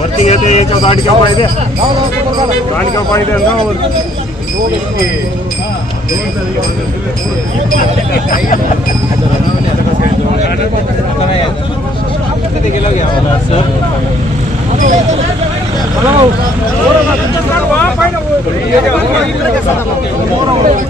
वरती येते याच्यावर दांडक्या पाय द्या दांडक्या पाय द्या ना वरती पाऊसच्या बाजूने वा नाही, नाही, मागे नको बघू, मागे नको बघू. तुम्ही मागे नका बघू. आमचा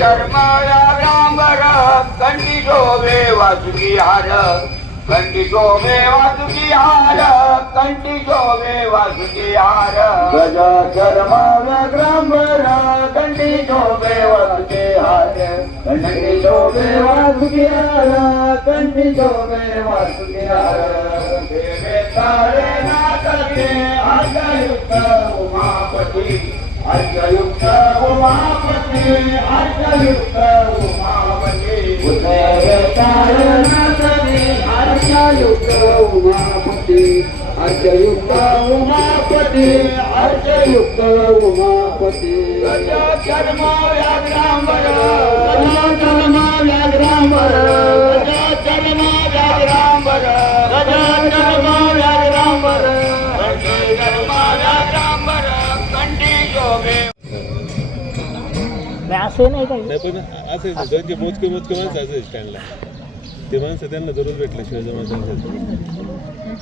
जन्म व्याग्रांबर कंठी शोभे वासुकी हार कंठी शोभे वासुकी हार कंठी शोभे वासुकी हार गज धर्म व्याग्रांबर कंठी शोभे वासुकी हार कंठी शोभे वासुकी हार कंठी शोभे वासुकी हार तारे नाटके अर्धयुक्त उमापती. अर्धयुक्त उमापती अर्धयुक्त उमापती. देवे तारे नाटके अर्धयुक्त उमापती अर्धयुक्त उमापती अर्धयुक्त उमापती. जन्म व्याग्रांबर जन्म व्याग्रांबर जन्म व्याग्रांबर जन्म व्याग्रांबर जन्म व्याग्रांबर कंठी शोभे नाही असे त्यांचे मोजके मोजके माणसं असायचे स्टँडला ते माणसं त्यांना दररोज भेटलं शिवाजी महाराजांचं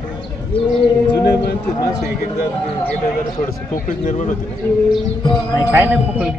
जुने माणसं माणसं एक एकदा गेल्या जरा थोडंसं कोकणीत निर्माण होते. नाही काय नाही पकडलं ना